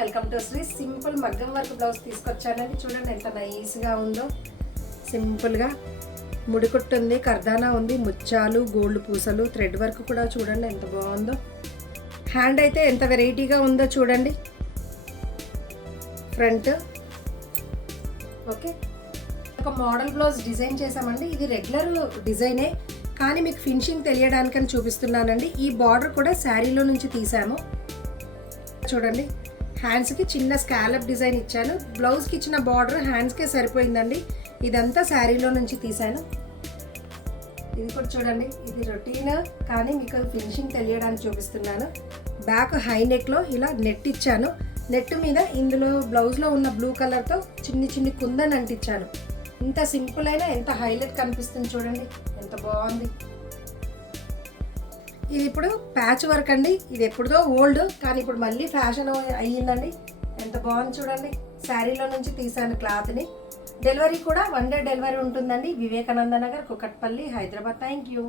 Welcome to Shri simple మగ్గం work blouse తీసుకొచ్చానండి. చూడండి ఎంత నైస్గా ఉందో. సింపుల్గా ముడికుట్టు ఉంది, కర్దానా ఉంది, ముత్యాలు, గోల్డ్ పూసలు, థ్రెడ్ వర్క్ కూడా చూడండి ఎంత బాగుందో. హ్యాండ్ అయితే ఎంత వెరైటీగా ఉందో చూడండి. ఫ్రంట్ ఓకే, ఒక మోడల్ బ్లౌజ్ డిజైన్ చేసామండి. ఇది రెగ్యులర్ డిజైనే కానీ మీకు ఫినిషింగ్ తెలియడానికని చూపిస్తున్నానండి. ఈ బార్డర్ కూడా శారీలో నుంచి తీసాము. చూడండి, హ్యాండ్స్కి చిన్న స్కాలప్ డిజైన్ ఇచ్చాను. బ్లౌజ్కి ఇచ్చిన బార్డర్ హ్యాండ్స్కే సరిపోయిందండి. ఇదంతా శారీలో నుంచి తీసాను. ఇది కూడా చూడండి, ఇది రొటీన్ కానీ మీకు ఫినిషింగ్ తెలియడానికి చూపిస్తున్నాను. బ్యాక్ హై నెక్లో ఇలా నెట్ ఇచ్చాను. నెట్ మీద ఇందులో బ్లౌజ్లో ఉన్న బ్లూ కలర్తో చిన్ని చిన్ని కుందన్ అంటించాను. ఇంత సింపుల్ అయినా ఎంత హైలైట్ కనిపిస్తుంది చూడండి, ఎంత బాగుంది. ఇది ఇప్పుడు ప్యాచ్ వర్క్ అండి. ఇది ఎప్పుడుదో ఓల్డ్ కానీ ఇప్పుడు మళ్ళీ ఫ్యాషన్ అయ్యిందండి. ఎంత బాగుంది చూడండి. శారీలో నుంచి తీసాను క్లాత్ని. డెలివరీ కూడా 1 డే డెలివరీ ఉంటుందండి. వివేకానంద నగర్, కుకట్పల్లి, హైదరాబాద్. Thank you.